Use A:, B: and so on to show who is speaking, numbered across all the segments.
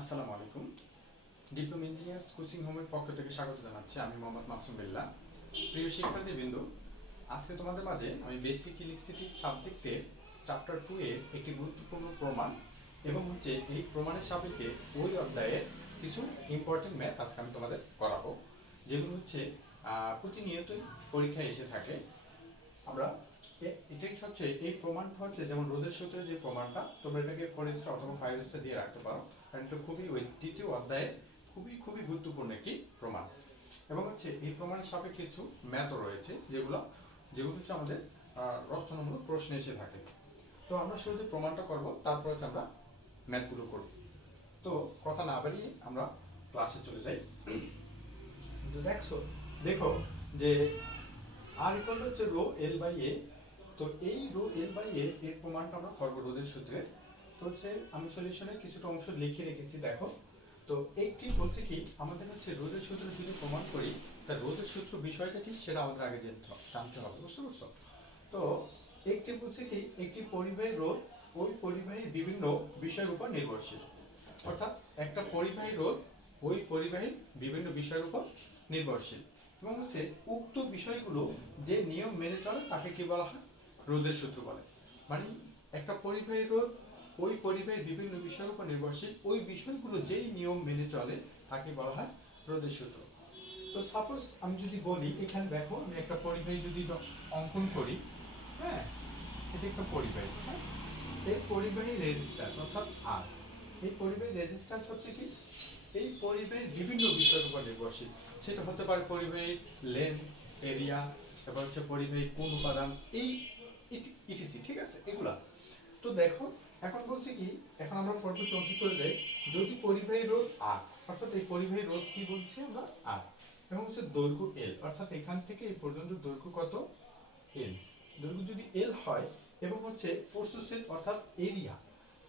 A: আসসালামু আলাইকুম। Diploma engineers coaching হোমের পক্ষ থেকে স্বাগত জানাচ্ছি। আমি মোহাম্মদ মাসুম বিল্লাহ প্রিয় শিক্ষার্থী বিন্দু আজকে তোমাদের মাঝে আমি বেসিক ইলেকট্রিসিটি সাবজেক্টে চ্যাপ্টার টু এর একটি গুরুত্বপূর্ণ প্রমাণ এবং হচ্ছে এই প্রমাণের সাপেক্ষে ওই অধ্যায়ের কিছু ইম্পর্টেন্ট ম্যাথ আজকে আমি তোমাদের করাবো, যেগুলো হচ্ছে প্রতিনিয়তই পরীক্ষায় এসে থাকে। আমরা এটাই হচ্ছে এই প্রমাণটা হচ্ছে যেমন রোদের সূত্রে যে প্রমাণটা, তোমরা এটাকে ফোর স্টার অথবা ফাইভ স্টার দিয়ে রাখতে পারো। কারণ খুবই ওই দ্বিতীয় অধ্যায়ে খুবই খুবই গুরুত্বপূর্ণ একটি প্রমাণ। এবং হচ্ছে এই প্রমাণের সাপেক্ষে কিছু ম্যাথও রয়েছে, যেগুলো যেগুলো হচ্ছে আমাদের রচনামূলক প্রশ্নে এসে থাকে। তো আমরা শুরুতে প্রমাণটা করব, তারপর হচ্ছে আমরা ম্যাথগুলো করব। তো কথা না বাড়িয়ে আমরা ক্লাসে চলে যাই। তো দেখছ, দেখো যে আর ইকুয়াল হচ্ছে রো এল বাই এ তো এই রো এল বাই এ এর প্রমাণটা আমরা করব রোদের সূত্রে। হচ্ছে আমি সলিউশনের কিছুটা অংশ লিখে রেখেছি, দেখো। তো একটি বলছে কি, আমাদের হচ্ছে রোদের সূত্র যদি প্রমাণ করি, তা রোদের সূত্র বিষয়টা কি সেটা আমাদের আগে জানতে হবে বুঝতে পারছ? তো একটি বলছে কি, একটি পরিবাহী রোধ ওই পরিবাহী বিভিন্ন বিষয়ের উপর নির্ভরশীল। অর্থাৎ একটা পরিবাহী রোধ ওই পরিবাহী বিভিন্ন বিষয়ের উপর নির্ভরশীল। এবং হচ্ছে উক্ত বিষয়গুলো যে নিয়ম মেনে চলে তাকে কি বলা হয়? রোধের সূত্র বলে। মানে একটা পরিবাহী রোধ ওই পরিবেশ, বিভিন্ন বিষয়ের উপর নির্ভরশীল। ওই বিষয়গুলো যেই নিয়ম মেনে চলে, তাকে বলা হয় সূত্র তো সাপোজ আমি যদি বলি, এখানে দেখো, আমি একটা পরিবেশ যদি অঙ্কন করি হ্যাঁ? এটা একটা পরিবেশ হ্যাঁ? এই পরিবাহী রেজিস্ট্যান্স অর্থাৎ আর এই পরিবাহী রেজিস্ট্যান্স হচ্ছে কি? এই পরিবাহীর বিভিন্ন বিষয়ের উপর নির্ভরশীল। সেটা হতে পারে পরিবাহীর লেন এরিয়া তারপর হচ্ছে পরিবাহী কোন উপাদান, এই ইটিসি ঠিক আছে? এগুলা। তো দেখো এখন বলছি কি এখন আমরা পরবর্তী অংশে চলে যাই। যদি পরিবাহী রোধ আর অর্থাৎ এই পরিবাহী রোধ কি বলছি আমরা? আর এবং হচ্ছে দৈর্ঘ্য এল অর্থাৎ এখান থেকে এই পর্যন্ত দৈর্ঘ্য কত? এল দৈর্ঘ্য যদি এল হয় এবং হচ্ছে প্রস্তুত অর্থাৎ এরিয়া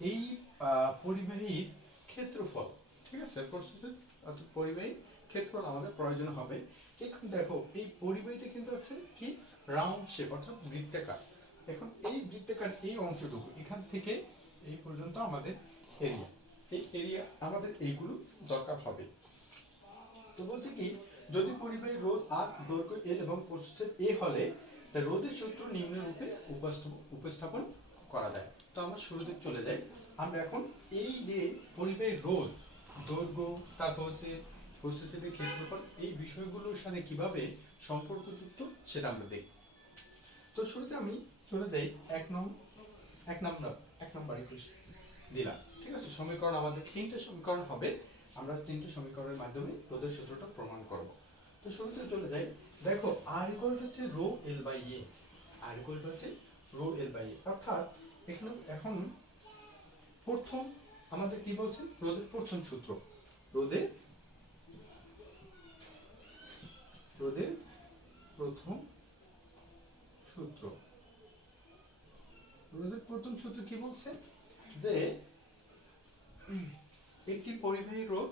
A: এই আহ, পরিবাহীর ক্ষেত্রফল ঠিক আছে? প্রস্তুত অর্থাৎ পরিবাহী ক্ষেত্রফল আমাদের প্রয়োজন হবে। এখন দেখো এই পরিবাহীটা কিন্তু হচ্ছে কি? রাউন্ড শেপ অর্থাৎ বৃত্তাকার। এখন এই বৃত্তাকার এই অংশটুকু, এখান থেকে এই পর্যন্ত আমাদের এরিয়া এই এরিয়া আমাদের এইগুলো দরকার হবে। তো বলছে কি, যদি পরিবাহী রোধ আর দৈর্ঘ্য এল এবং প্রস্থের এ হলে, তা রোধের সূত্র নিম্নের রূপে উপস্থাপ- উপস্থাপন করা যায়। তো আমরা শুরুতে চলে যাই। আমরা এখন এই যে পরিবাহী রোধ, দৈর্ঘ্য তারপর প্রস্তুতির ক্ষেত্রফল, এই বিষয়গুলোর সাথে কীভাবে সম্পর্কযুক্ত, সেটা আমরা দেখব। তো শুরুতে আমি চলে যাই এক নং, এক নম্বর এক নম্বর একুশ দিলাম। ঠিক আছে, সমীকরণ আমাদের তিনটে সমীকরণ হবে। আমরা তিনটে সমীকরণের মাধ্যমে রোধের সূত্রটা প্রমাণ করব। তো শুরুতে চলে যাই। দেখো আর ইকুয়াল হচ্ছে rho L by A R equal হচ্ছে রো এল বাই এ অর্থাৎ, এখানে, এখন প্রথম আমাদের কি বলছে? রোধের প্রথম সূত্র। রোধের রোধের প্রথম সূত্র। রোধের প্রথম সূত্র কি বলছে? যে একটি পরিবাহী রোধ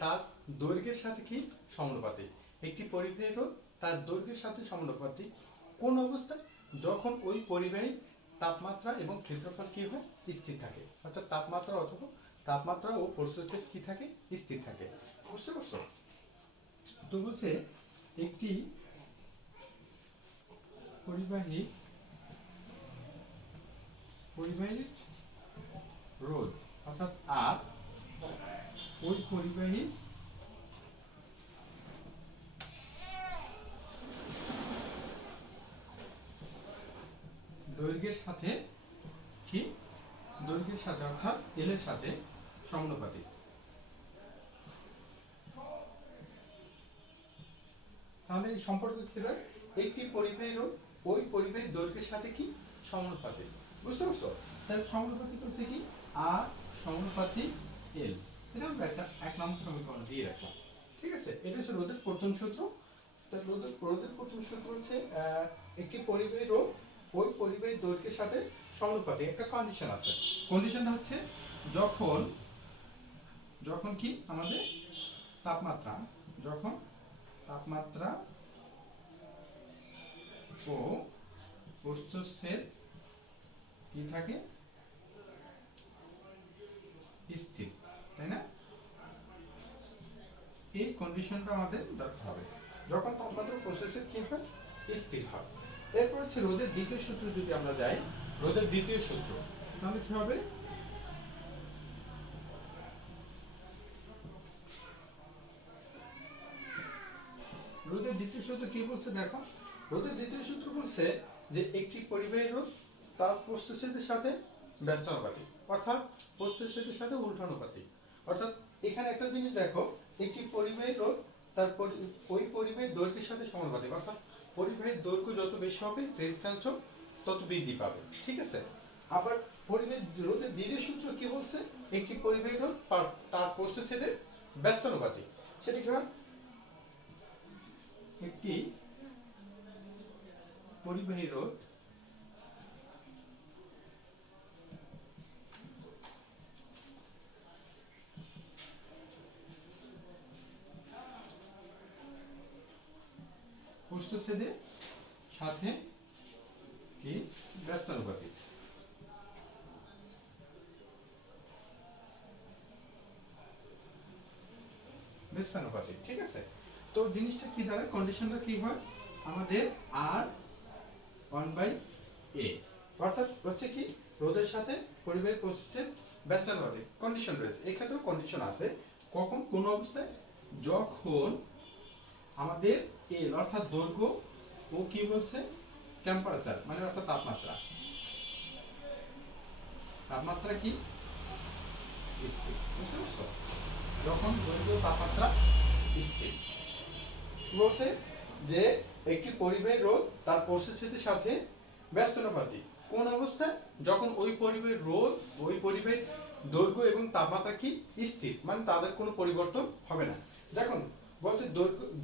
A: তার দৈর্ঘ্যের সাথে কি সমানুপাতিক? একটি পরিবাহী রোধ তার দৈর্ঘ্যের সাথে সমানুপাতিক কোন অবস্থায়? যখন ওই পরিবাহী তাপমাত্রা এবং ক্ষেত্রফল কি হয়? স্থির থাকে। অর্থাৎ তাপমাত্রা অথবা তাপমাত্রা ও প্রস্তুতের কি থাকে? স্থির থাকে। বুঝতে পারছ? তো বলছে একটি পরিবাহী পরিবাহী রোধ অর্থাৎ আর? ওই পরিবাহী দৈর্ঘ্যের সাথে কি? দৈর্ঘ্যের সাথে অর্থাৎ এল এর সাথে সমানুপাতিক। তাহলে এই সম্পর্ক কি দাঁড়ায়? একটি পরিবাহী রোধ ওই পরিবাহী দৈর্ঘ্যের সাথে কি? সমানুপাতিক। বুঝতে পারছ? তাহলে সমানুপাতিক হচ্ছে কি? আর সমানুপাতিক এল। সেটা আমরা একটা এক নম্বর সমীকরণ দিয়ে রাখলাম ঠিক আছে? এটা হচ্ছে রোধের প্রথম সূত্র। তাহলে রোধের রোধের প্রথম সূত্র হচ্ছে একটি পরিবাহী রোধ, ওই পরিবাহী দৈর্ঘ্যের সাথে সমানুপাতিক একটা কন্ডিশন আছে। কন্ডিশনটা হচ্ছে যখন যখন কি? আমাদের তাপমাত্রা। যখন তাপমাত্রা ও প্রস্থচ্ছেদ কি থাকে? স্থির তাই এই কন্ডিশনটা আমাদের দরকার হবে। যখন তাপমাত্রা প্রসেসের কি হয়? স্থির হয়। এরপর হচ্ছে রোদের দ্বিতীয় সূত্র যদি আমরা যাই, রোদের দ্বিতীয় সূত্র, তাহলে কি হবে? রোদের দ্বিতীয় সূত্র কি বলছে দেখো? রোদের দ্বিতীয় সূত্র বলছে যে একটি পরিবাহী রোধ তার প্রস্তুতের সাথে ব্যস্তানুপাতিক অর্থাৎ প্রস্তুতের সাথে উল্টানুপাতিক অর্থাৎ এখানে একটা জিনিস দেখো একটি পরিবাহী রোধ তার ওই পরিবাহীর দৈর্ঘ্যের সাথে সমানুপাতিক। অর্থাৎ পরিবাহীর দৈর্ঘ্য যত বেশি হবে রেজিস্ট্যান্সও তত বৃদ্ধি পাবে। ঠিক আছে? আবার পরিবাহী রোধের দ্বিতীয় সূত্র কি বলছে? একটি পরিবাহী রোধ তার- প্রস্তুতের ব্যস্তানুপাতিক সেটা কি হয়? একটি পরিবাহী রোধ প্রস্থচ্ছেদের সাথে কি? ব্যস্তানুপাতিক ব্যস্তানুপাতিক ঠিক আছে? তো জিনিসটা কি দাঁড়ায় কন্ডিশনটা কি হয়? আমাদের আর ওয়ান বাই এ অর্থাৎ হচ্ছে কি? রোদের সাথে পরিবাহী প্রস্তুতের ব্যস্তানুপাতিক কন্ডিশন রয়েছে। এক্ষেত্রেও কন্ডিশন আছে। কখন? কোন অবস্থায়? যখন আমাদের এল অর্থাৎ দৈর্ঘ্য, ও কি বলছে? টেম্পারেচার মানে অর্থাৎ তাপমাত্রা। তাপমাত্রা কি? স্থির, বুঝতে যখন দৈর্ঘ্য, তাপমাত্রা স্থির। বলছে? যে একটি পরিবাহী রোধ তার প্রস্তুতির সাথে ব্যস্তানুপাতিক কোন অবস্থায়? যখন ওই পরিবাহীর রোধ ওই পরিবাহীর দৈর্ঘ্য এবং তাপমাত্রা কি? স্থির মানে তাদের কোনো পরিবর্তন হবে না। দেখুন বলছে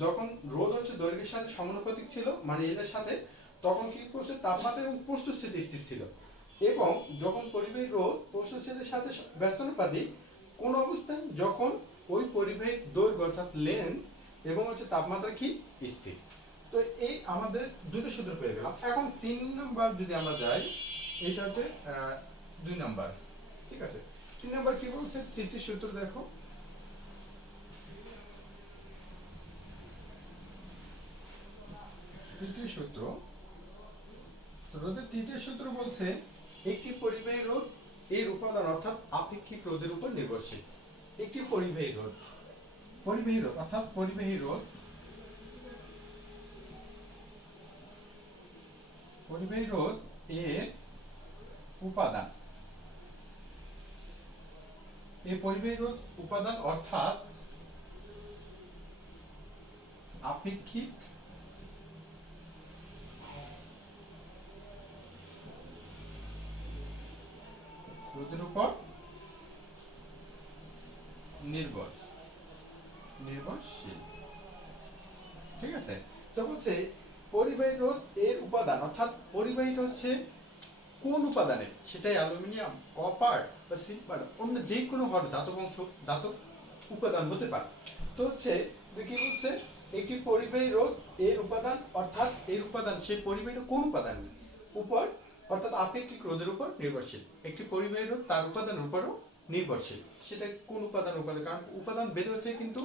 A: যখন রোদ হচ্ছে, দৈর্ঘ্যের সাথে সমানুপাতিক ছিল মানে এদের সাথে, তখন কি করছে, তাপমাত্রা এবং প্রস্তুত স্থিতি স্থির ছিল। এবং যখন পরিবাহী রোধ প্রস্তুত স্থিতির সাথে ব্যস্তানুপাতিক, কোন অবস্থায়? যখন ওই পরিবাহীর দৈর্ঘ্য, অর্থাৎ লেন্থ এবং হচ্ছে তাপমাত্রা কি? স্থির। তো এই আমাদের দুটো সূত্র পেয়ে গেলাম। এখন তিন নম্বর যদি আমরা যাই এটা হচ্ছে দুই নম্বর। ঠিক আছে? তিন নম্বর কি বলছে? তৃতীয় সূত্র দেখো। তৃতীয় সূত্র। তৃতীয় সূত্র বলছে, একটি পরিবাহী রোধ এর উপাদান অর্থাৎ আপেক্ষিক রোধের উপর নির্ভরশীল। একটি পরিবাহী রোধ পরিবাহী রোধ অর্থাৎ পরিবাহী রোধ পরিবাহী রোধ এর উপাদান। এই পরিবাহী রোধ উপাদান অর্থাৎ আপেক্ষিক আছে তো হচ্ছে পরিবাহী রোধ এর উপাদান, অর্থাৎ পরিবাহীটা হচ্ছে কোন উপাদানের সেটাই অ্যালুমিনিয়াম, কপার বা সিলভার, অন্য যে কোনো হর ধাতব অংশ ধাতব উপাদান হতে পারে। তো হচ্ছে কি বলছে একটি পরিবাহী রোধ এর উপাদান, অর্থাৎ এর উপাদান সেই পরিবাহীটা কোন উপাদান? উপর, অর্থাৎ আপেক্ষিক রোধের উপর নির্ভরশীল। একটি পরিবাহী রোধ তার উপাদানের উপরও নির্ভরশীল। সেটা কোন উপাদান উপাদান কারণ উপাদান বেঁধে হচ্ছে কিন্তু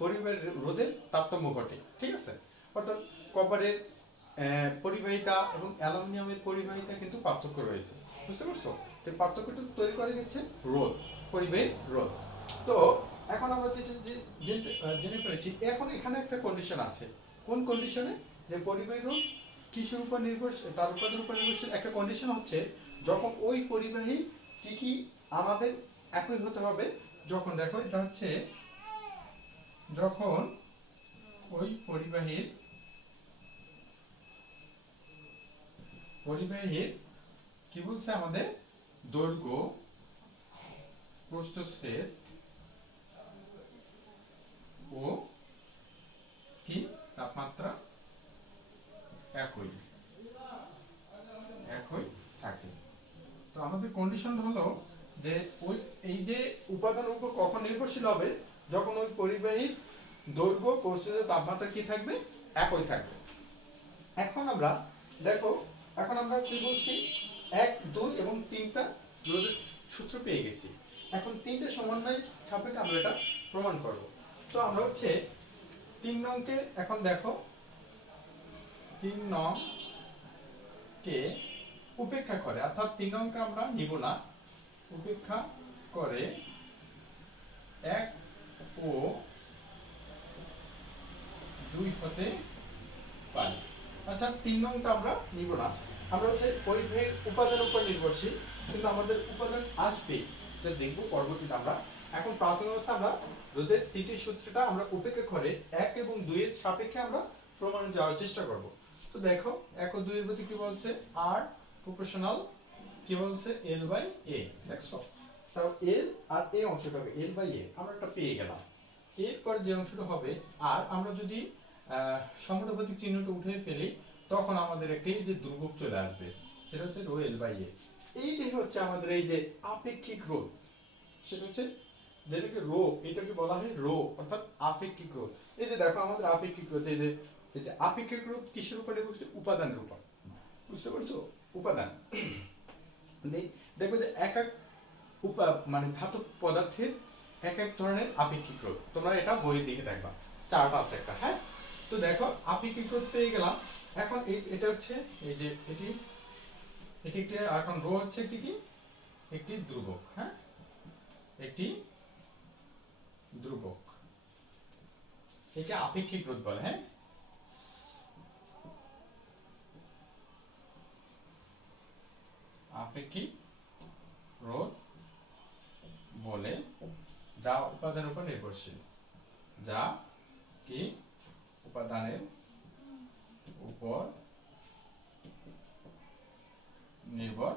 A: পরিবাহী রোধের তারতম্য ঘটে, ঠিক আছে? অর্থাৎ কপারের পরিবাহিতা এবং অ্যালুমিনিয়ামের পরিবাহিতা কিন্তু পার্থক্য রয়েছে। বুঝতে পারছ? তো পার্থক্যটা তৈরি করে হচ্ছে রোধ, পরিবাহী রোধ। তো এখন আমরা জেনে- পেরেছি এখন এখানে একটা কন্ডিশন আছে। কোন কন্ডিশনে যে পরিবাহী রোধ কিসের উপর নির্ভরশীল তার উপাদানের উপর নির্ভরশীল? একটা কন্ডিশন হচ্ছে যখন ওই পরিবাহী কি কি আমাদের একই হতে হবে? যখন দেখো, এটা হচ্ছে যখন ওই পরিবাহীর পরিবাহীর কি বলছে আমাদের? দৈর্ঘ্য, প্রস্থচ্ছেদ, ও কি? তাপমাত্রা একই। একই থাকে। তো আমাদের কন্ডিশন হলো যে ওই, এই যে উপাদানের উপর কখন নির্ভরশীল হবে, যখন ওই পরিবাহীর দৈর্ঘ্য, প্রস্থচ্ছেদ, তাপমাত্রা কি থাকবে? একই থাকবে। এখন আমরা দেখো এখন আমরা কি বলছি? এক, দুই এবং তিনটা রোধের সূত্র পেয়ে গেছি। এখন তিনটে সমন্বয় সাপেক্ষে আমরা এটা প্রমাণ করব। তো আমরা হচ্ছে তিন নংকে এখন দেখো, তিন নং কে উপেক্ষা করে, অর্থাৎ তিন নংকে আমরা নিব না। উপেক্ষা করে এক ও দুই হতে পারে। আচ্ছা তিন নংটা আমরা নিব না। আমরা হচ্ছে পরিবাহের উপাদানের উপর নির্ভরশীল, কিন্তু আমাদের উপাদান আসবে, যা দেখব পরবর্তীতে আমরা। এখন প্রাথমিক অবস্থা আমরা রোদের তৃতীয় সূত্রটা আমরা উপেক্ষা করে এক এবং দুইয়ের সাপেক্ষে আমরা প্রমাণে যাওয়ার চেষ্টা করব। তো দেখো, এক ও দুইয়ের প্রতি কি বলছে? আর প্রপোর্শনাল কি বলছে? এল বাই এ দেখছ তাও এল আর এ অংশটা হবে এল বাই এ আমরা একটা পেয়ে গেলাম। এরপর যে অংশটা হবে আর আমরা যদি সমানুপাতিক চিহ্নটা উঠে ফেলি, তখন আমাদের একটি যে ধ্রুবক চলে আসবে, সেটা হচ্ছে রো এল বাই এ এইটাই হচ্ছে আমাদের এই যে আপেক্ষিক রোধ সেটা হচ্ছে যেটাকে রো, এটাকে বলা হয় রো, অর্থাৎ আপেক্ষিক রোধ এই যে দেখো আমাদের আপেক্ষিক রোধ এই যে এই যে আপেক্ষিক রোধ কিসের উপরে বলছে উপাদানের উপর। বুঝতে পারছ? উপাদান। দে- দেখবে যে এক এক উপা মানে ধাতু পদার্থের এক এক ধরনের আপেক্ষিক রোধ তোমরা এটা বইয়ের দিকে দেখবা। চারটা আছে একটা হ্যাঁ? তো দেখো আপেক্ষিক রোধ পেয়ে গেলাম। এখন এটা হচ্ছে, এই যে এটি এটি একটি এখন রো হচ্ছে একটি কি? একটি ধ্রুবক হ্যাঁ? একটি ধ্রুবক। যে আপেক্ষিক রোধ বলে হ্যাঁ? আপেক্ষিক রোধ বলে যা উপাদানের উপর নির্ভরশীল। যা কি? উপাদানের উপর। নির্ভর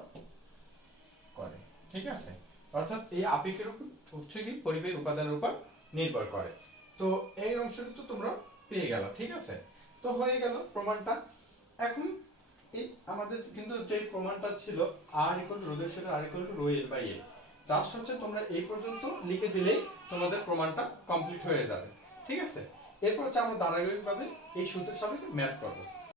A: করে। ঠিক আছে? অর্থাৎ এই আপেক্ষের উপর কি? পরিবেশ উপাদানের উপর নির্ভর করে। তো এই অংশটা তো তোমরা পেয়ে গেল, ঠিক আছে? তো হয়ে গেল প্রমাণটা। এখন এই আমাদের কিন্তু যে প্রমাণটা ছিল, আর ইকুয়াল রোদের সাথে R equal to rho L by A just হচ্ছে তোমরা এই পর্যন্ত লিখে দিলেই তোমাদের প্রমাণটা কমপ্লিট হয়ে যাবে। ঠিক আছে? এরপর হচ্ছে আমরা ধারাবাহিকভাবে এই সূত্রের সাপেক্ষে ম্যাথ করব।